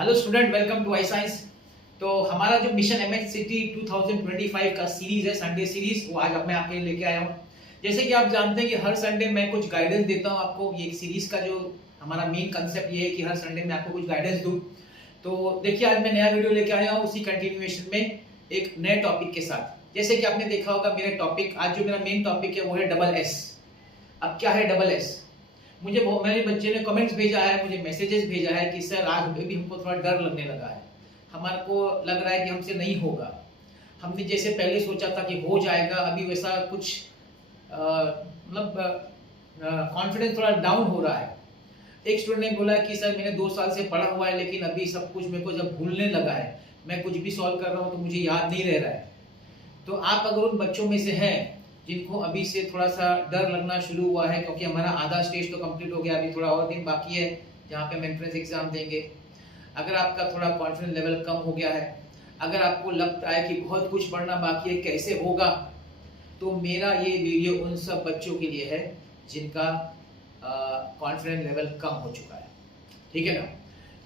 Hello student, welcome to I science. तो हमारा जो मिशन एमएच सिटी 2025 का सीरीज है, संडे सीरीज, वो आज मैं आपके लिए लेके आया हूँ। जैसे कि आप जानते हैं कि हर संडे मैं कुछ गाइडेंस देता हूँ आपको। ये सीरीज का जो हमारा मेन कंसेप्ट ये है कि हर संडे मैं आपको कुछ गाइडेंस दूँ। तो देखिए, आज मैं नया वीडियो लेके आया हूँ उसी कंटिन्यूएशन में एक नए टॉपिक के साथ। जैसे कि आपने देखा होगा मेरा टॉपिक, आज जो मेरा मेन टॉपिक है वो है डबल एस। अब क्या है डबल एस? मुझे मेरे बच्चे ने कमेंट्स भेजा है, मुझे मैसेजेस भेजा है कि सर आज भी हमको थोड़ा डर लगने लगा है, हमारे को लग रहा है कि हमसे नहीं होगा। हमने जैसे पहले सोचा था कि हो जाएगा, अभी वैसा कुछ मतलब कॉन्फिडेंस थोड़ा डाउन हो रहा है। एक स्टूडेंट ने बोला कि सर मैंने 2 साल से पढ़ा हुआ है, लेकिन अभी सब कुछ मेरे को जब भूलने लगा है, मैं कुछ भी सॉल्व कर रहा हूँ तो मुझे याद नहीं रह रहा है। तो आप अगर उन बच्चों में से हैं जिनको अभी से थोड़ा सा डर लगना शुरू हुआ है, क्योंकि हमारा आधा स्टेज तो कंप्लीट हो गया, अभी थोड़ा और दिन बाकी है जहाँ पे हम एंट्रेंस एग्जाम देंगे। अगर आपका थोड़ा कॉन्फिडेंस लेवल कम हो गया है, अगर आपको लगता है कि बहुत कुछ पढ़ना बाकी है, कैसे होगा, तो मेरा ये वीडियो उन सब बच्चों के लिए है जिनका कॉन्फिडेंस लेवल कम हो चुका है। ठीक है ना?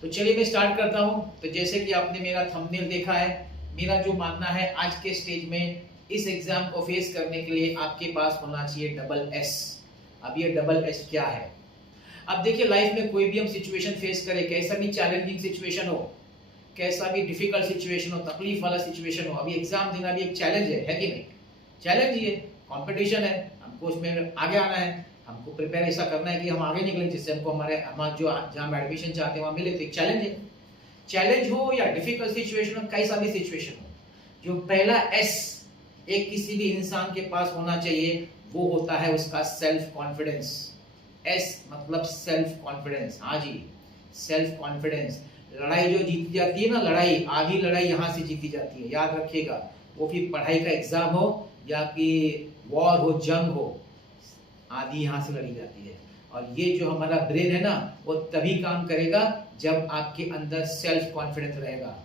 तो चलिए मैं स्टार्ट करता हूँ। तो जैसे कि आपने मेरा थंबनेल देखा है, मेरा जो मानना है आज के स्टेज में इस एग्जाम को फेस करने के लिए आपके पास होना चाहिए डबल एस। अब ये डबल एस क्या है? अब देखिए, लाइफ में कोई भी हम सिचुएशन फेस करें, कैसा भी चैलेंजिंग सिचुएशन हो, कैसा भी डिफिकल्ट सिचुएशन हो, तकलीफ वाला सिचुएशन हो, अभी एग्जाम देना भी एक चैलेंज है कि नहीं? चैलेंज ही है, कंपटीशन है, हमको उसमें आगे आना है, हमको प्रिपेयर ऐसा करना है कि हम आगे निकलें, जिससे हमको हमारा जो जहाँ हम एडमिशन चाहते हैं वहाँ मिले। तो एक चैलेंज है। चैलेंज हो या डिफिकल्ट सिचुएशन हो, कैसा भी सिचुएशन हो, जो पहला एस एक किसी भी इंसान के पास होना चाहिए वो होता है उसका सेल्फ कॉन्फिडेंस। एस मतलब सेल्फ कॉन्फिडेंस। हाँ जी, सेल्फ कॉन्फिडेंस। लड़ाई जो जीती जाती है ना, लड़ाई, आधी लड़ाई यहाँ से जीती जाती है, याद रखिएगा। वो फिर पढ़ाई का एग्जाम हो या कि वॉर हो, जंग हो, आधी यहाँ से लड़ी जाती है। और ये जो हमारा ब्रेन है ना, वो तभी काम करेगा जब आपके अंदर सेल्फ कॉन्फिडेंस रहेगा।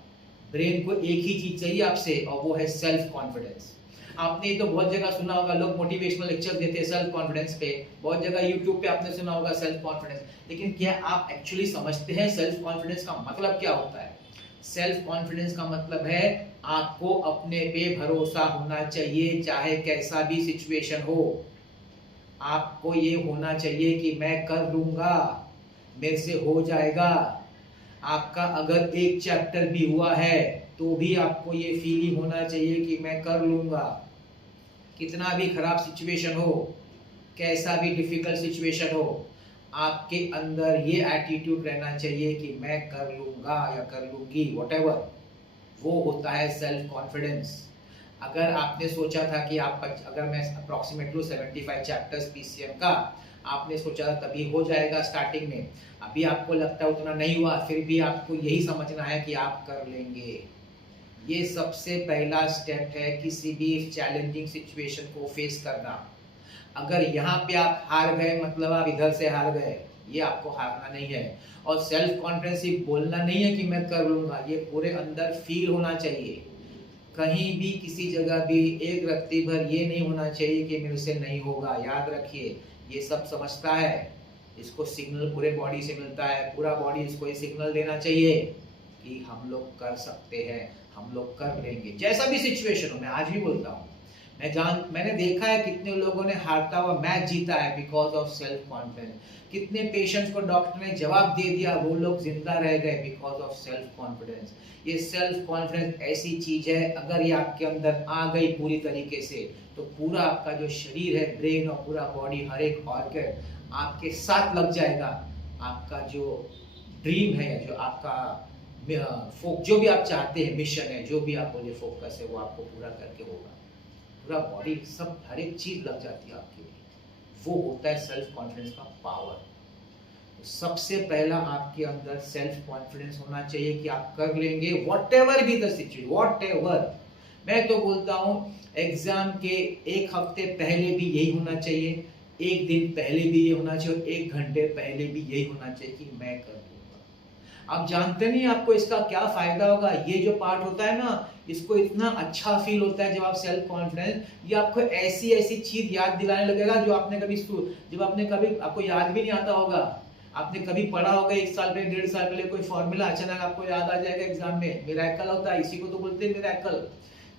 ब्रेन को एक ही चीज चाहिए आपसे, और वो है सेल्फ कॉन्फिडेंस। आपने तो बहुत जगह सुना होगा, लोग मोटिवेशनल लेक्चर देते हैं सेल्फ कॉन्फिडेंस पे, बहुत जगह यूट्यूब पे आपने सुना होगा सेल्फ कॉन्फिडेंस। लेकिन क्या आप एक्चुअली समझते हैं सेल्फ कॉन्फिडेंस का मतलब क्या होता है? सेल्फ कॉन्फिडेंस का मतलब है आपको अपने पे भरोसा होना चाहिए, चाहे कैसा भी सिचुएशन हो। आपको ये होना चाहिए कि मैं कर लूंगा, मेरे से हो जाएगा। आपका अगर एक चैप्टर भी हुआ है तो भी आपको ये फीलिंग होना चाहिए कि मैं कर लूंगा। कितना भी खराब सिचुएशन हो, कैसा भी डिफिकल्ट सिचुएशन हो, आपके अंदर ये एटीट्यूड रहना चाहिए कि मैं कर लूंगा या कर लूंगी, व्हाटएवर। वो होता है सेल्फ कॉन्फिडेंस। अगर आपने सोचा था कि अगर मैं अप्रोक्सीमेटली 75 चैप्टर्स पीसीएम का आपने सोचा था तभी हो जाएगा स्टार्टिंग में, अभी आपको लगता है उतना नहीं हुआ, फिर भी आपको यही समझना है कि आप कर लेंगे। ये सबसे पहला स्टेप है किसी भी चैलेंजिंग सिचुएशन को फेस करना। अगर यहाँ पे आप हार गए मतलब आप इधर से हार गए, ये आपको हारना नहीं है। और सेल्फ कॉन्फिडेंस सिर्फ बोलना नहीं है कि मैं कर लूंगा, ये पूरे अंदर फील होना चाहिए। कहीं भी किसी जगह भी एक रत्ती भर ये नहीं होना चाहिए कि मेरे से नहीं होगा। याद रखिए, ये सब समझता है, इसको सिग्नल पूरे बॉडी से मिलता है, पूरा बॉडी इसको ये सिग्नल देना चाहिए कि हम लोग कर सकते हैं, हम लोग कर लेंगे, जैसा भी सिचुएशन हो। मैं आज भी बोलता हूँ, मैंने देखा है कितने लोगों ने हारता हुआ मैच जीता है बिकॉज ऑफ सेल्फ कॉन्फिडेंस। कितने पेशेंट्स को डॉक्टर ने जवाब दे दिया, वो लोग जिंदा रह गए बिकॉज ऑफ सेल्फ कॉन्फिडेंस। ये सेल्फ कॉन्फिडेंस ऐसी चीज है, अगर ये आपके अंदर आ गई पूरी तरीके से, तो पूरा आपका जो शरीर है, ब्रेन और पूरा बॉडी, हर एक ऑर्गन आपके साथ लग जाएगा। आपका जो ड्रीम है, जो आपका जो भी आप चाहते हैं, मिशन है, जो भी आपको जो फोकस है, वो आपको पूरा करके होगा। पूरा बॉडी, सब, हर एक चीज लग जाती है आपके लिए। वो होता है सेल्फ कॉन्फिडेंस का पावर। तो सबसे पहला आपके अंदर सेल्फ कॉन्फिडेंस होना चाहिए कि आप कर लेंगे व्हाटएवर भी द सिचुएशन, व्हाटएवर। मैं तो बोलता हूँ एग्जाम के एक हफ्ते पहले भी यही होना चाहिए, एक दिन पहले भी ये होना चाहिए, और 1 घंटे पहले भी यही होना चाहिए कि मैं कर दूंगा। आप जानते नहीं आपको इसका क्या फायदा होगा। ये जो पार्ट होता है ना, इसको इतना अच्छा फील होता है जब आप सेल्फ कॉन्फिडेंस, ये आपको ऐसी ऐसी चीज याद दिलाने लगेगा जो आपने कभी आपको याद भी नहीं आता होगा। आपने कभी पढ़ा होगा 1 साल पहले 1.5 साल पहले कोई फॉर्मूला, अचानक आपको याद आ जाएगा एग्जाम में, मिरेकल होता है, इसी को तो बोलते हैं मिरेकल।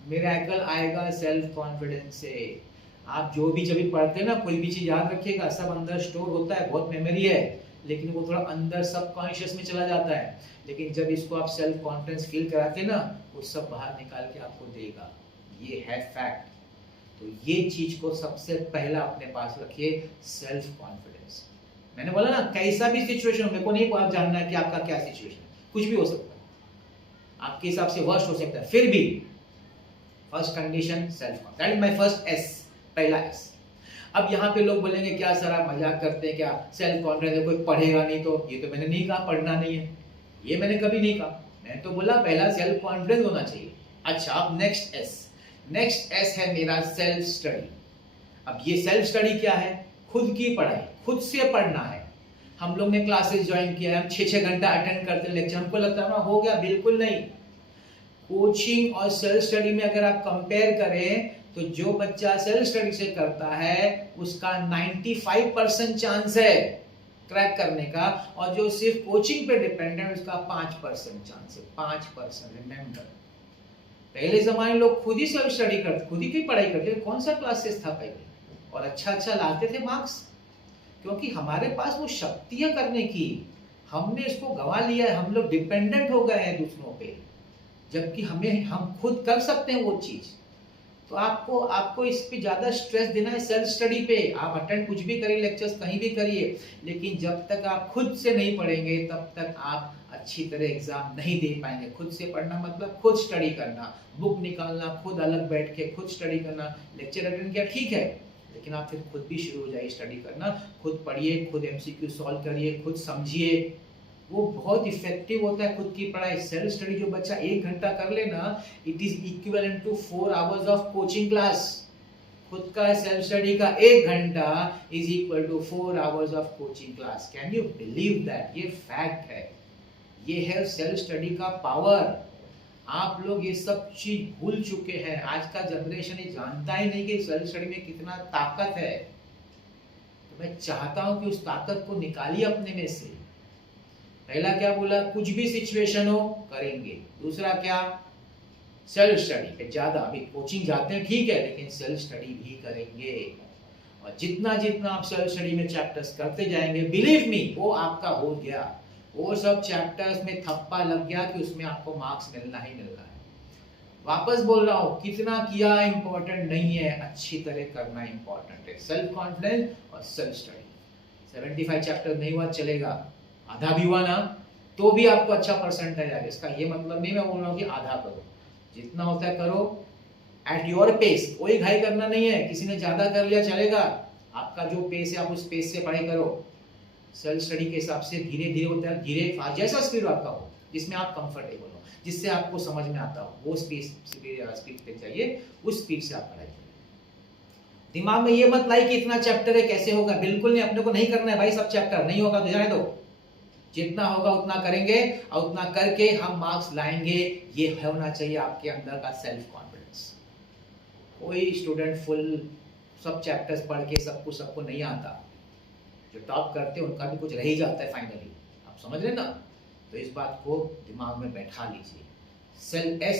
मिरेकल आएगा सेल्फ कॉन्फिडेंस से। आप जो भी जब भी पढ़ते हैं ना, कोई भी चीज याद रखिएगा, सब अंदर स्टोर होता है, बहुत मेमोरी है, लेकिन वो थोड़ा अंदर सबकॉन्शियस में चला जाता है। लेकिन जब इसको आप सेल्फ कॉन्फिडेंस फील कराते हैं ना, वो सब बाहर निकाल के आपको देगा। ये है फैक्ट। तो ये चीज को सबसे पहला अपने पास रखिए, सेल्फ कॉन्फिडेंस। मैंने बोला ना, कैसा भी सिचुएशन हो, मेरे को नहीं आप जानना है कि आपका क्या सिचुएशन है, कुछ भी हो सकता है, आपके हिसाब से वर्स्ट हो सकता है, फिर भी first condition self confidence, that is my first S, पहला एस। अब यहाँ पे लोग बोलेंगे क्या सर आप मजाक करते हैं क्या, सेल्फ कॉन्फिडेंस है, कोई पढ़ेगा नहीं तो? ये तो मैंने नहीं कहा पढ़ना नहीं है, ये मैंने कभी नहीं कहा। मैंने तो बोला पहला सेल्फ कॉन्फिडेंस होना चाहिए। अच्छा, अब नेक्स्ट एस, नेक्स्ट एस है मेरा सेल्फ स्टडी। अब ये सेल्फ स्टडी क्या है? खुद की पढ़ाई, खुद से पढ़ना है। हम लोग ने क्लासेस ज्वाइन किया है, हम 6-6 घंटा अटेंड करते हैं लेक्चर, हमको लगता है ना हो गया, बिल्कुल नहीं। कोचिंग और सेल्फ स्टडी में अगर आप कंपेयर करें तो जो बच्चा सेल्फ स्टडी से करता है उसका 95% चांस है क्रैक करने का, और जो सिर्फ कोचिंग पे डिपेंडेंट है उसका 5% चांस है। 5%, रिमेंबर। पहले जमाने लोग खुद ही सेल्फ स्टडी करते, खुद ही की पढ़ाई करते, कौन सा क्लासेस था पहले, और अच्छा अच्छा लाते थे मार्क्स, क्योंकि हमारे पास वो शक्ति है करने की, हमने इसको गंवा लिया है, हम लोग डिपेंडेंट हो गए हैं दूसरों पे, जबकि हम खुद कर सकते हैं वो चीज। तो आपको इस पे ज्यादा स्ट्रेस देना है सेल्फ स्टडी पे। आप अटेंड कुछ भी करिए, लेक्चर्स कहीं भी करिए, लेकिन जब तक आप खुद से नहीं पढ़ेंगे तब तक आप अच्छी तरह एग्जाम नहीं दे पाएंगे। खुद से पढ़ना मतलब खुद स्टडी करना, बुक निकालना, खुद अलग बैठ के खुद स्टडी करना। लेक्चर अटेंड किया ठीक है, लेकिन आप फिर खुद भी शुरू हो जाइए स्टडी करना, खुद पढ़िए, खुद एमसीक्यू सॉल्व करिए, खुद समझिए, वो बहुत इफेक्टिव होता है खुद की पढ़ाई। सेल्फ स्टडी जो बच्चा 1 घंटा कर लेना, it is equivalent to 4 hours of coaching class. खुद का सेल्फ स्टडी का 1 घंटा is equal to 4 hours of coaching class. Can you believe that? ये फैक्ट है, ये है सेल्फ स्टडी का पावर। आप लोग ये सब चीज भूल चुके हैं, आज का जनरेशन ये जानता ही नहीं कि सेल्फ स्टडी में कितना ताकत है। तो मैं चाहता हूं कि उस ताकत को निकालिए अपने में से। पहला क्या बोला? कुछ भी सिचुएशन हो करेंगे। दूसरा क्या? सेल्फ स्टडी पे ज्यादा, अभी कोचिंग जाते हैं ठीक है, लेकिन सेल्फ स्टडी भी करेंगे। और जितना जितना आप सेल्फ स्टडी में चैप्टर्स करते जाएंगे, बिलीव मी, वो आपका हो गया। वो सब चैप्टर्स में थप्पा लग गया कि उसमें आपको मार्क्स मिलना ही मिलना है। वापस बोल रहा हूँ, कितना किया इंपॉर्टेंट नहीं है, अच्छी तरह करना इंपॉर्टेंट है। सेल्फ कॉन्फिडेंस और सेल्फ स्टडी। 75 चैप्टर नहीं हुआ चलेगा, आधा भी हुआ ना तो भी आपको अच्छा परसेंटेज आएगा। इसका ये मतलब नहीं मैं बोल रहा हूँ कि आधा करो, जितना होता है करो, एट योर पेस। कोई घाई करना नहीं है, किसी ने ज्यादा कर लिया चलेगा, आपका जो पेस है आप उस पेस से पढ़ाई करो। सेल्फ स्टडी के हिसाब से धीरे धीरे होता है, धीरे फास्ट, जैसा स्पीड आपका हो, जिसमें आप कंफर्टेबल हो, जिससे आपको समझ में आता हो, वो स्पीड पे चाहिए, उस स्पीड से आप पढ़ाई करें। दिमाग में ये मत लाई कि इतना चैप्टर है कैसे होगा, बिल्कुल नहीं, अपने को नहीं करना है भाई सब चैप्टर, नहीं होगा तो जाने दो। जितना होगा उतना करेंगे और उतना करके हम मार्क्स लाएंगे। ये होना चाहिए आपके अंदर का सेल्फ कॉन्फिडेंस। कोई स्टूडेंट फुल सब चैप्टर्स पढ़ के सबको नहीं आता, जो टॉप करते हैं उनका भी कुछ रह ही जाता है फाइनली, आप समझ रहे ना? तो इस बात को दिमाग में बैठा लीजिए।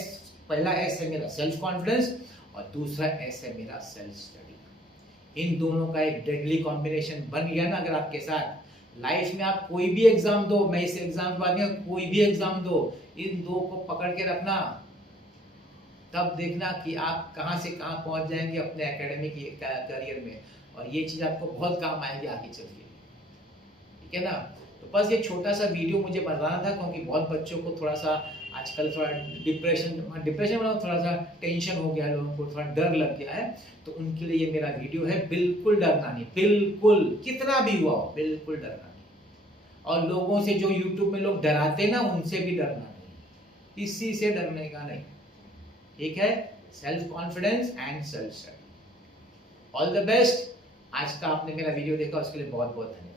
पहला एस है मेरा सेल्फ कॉन्फिडेंस और दूसरा एस है मेरा सेल्फ स्टडी। इन दोनों का एक डेडली कॉम्बिनेशन बन गया ना अगर आपके साथ, लाइफ में आप कोई भी एग्जाम दो, मैं इस एग्जाम के बाद कोई भी एग्जाम दो, इन दो को पकड़ के रखना, तब देखना कि आप कहां से कहां पहुंच जाएंगे अपने एकेडमिक करियर में। और ये चीज आपको बहुत काम आएगी आगे चल के, ठीक है ना? तो बस ये छोटा सा वीडियो मुझे बताना था, क्योंकि बहुत बच्चों को थोड़ा सा आजकल थोड़ा डिप्रेशन मतलब थोड़ा सा टेंशन हो गया है, लोगों को थोड़ा डर लग गया है, तो उनके लिए ये मेरा वीडियो है। बिल्कुल डरना नहीं, बिल्कुल, कितना भी हुआ हो बिल्कुल डरना नहीं। और लोगों से जो यूट्यूब में लोग डराते ना, उनसे भी डरना नहीं, किसी से डरने का नहीं, ठीक है? Self confidence and self study. All the best. आज का आपने मेरा वीडियो देखा उसके लिए बहुत बहुत धन्यवाद।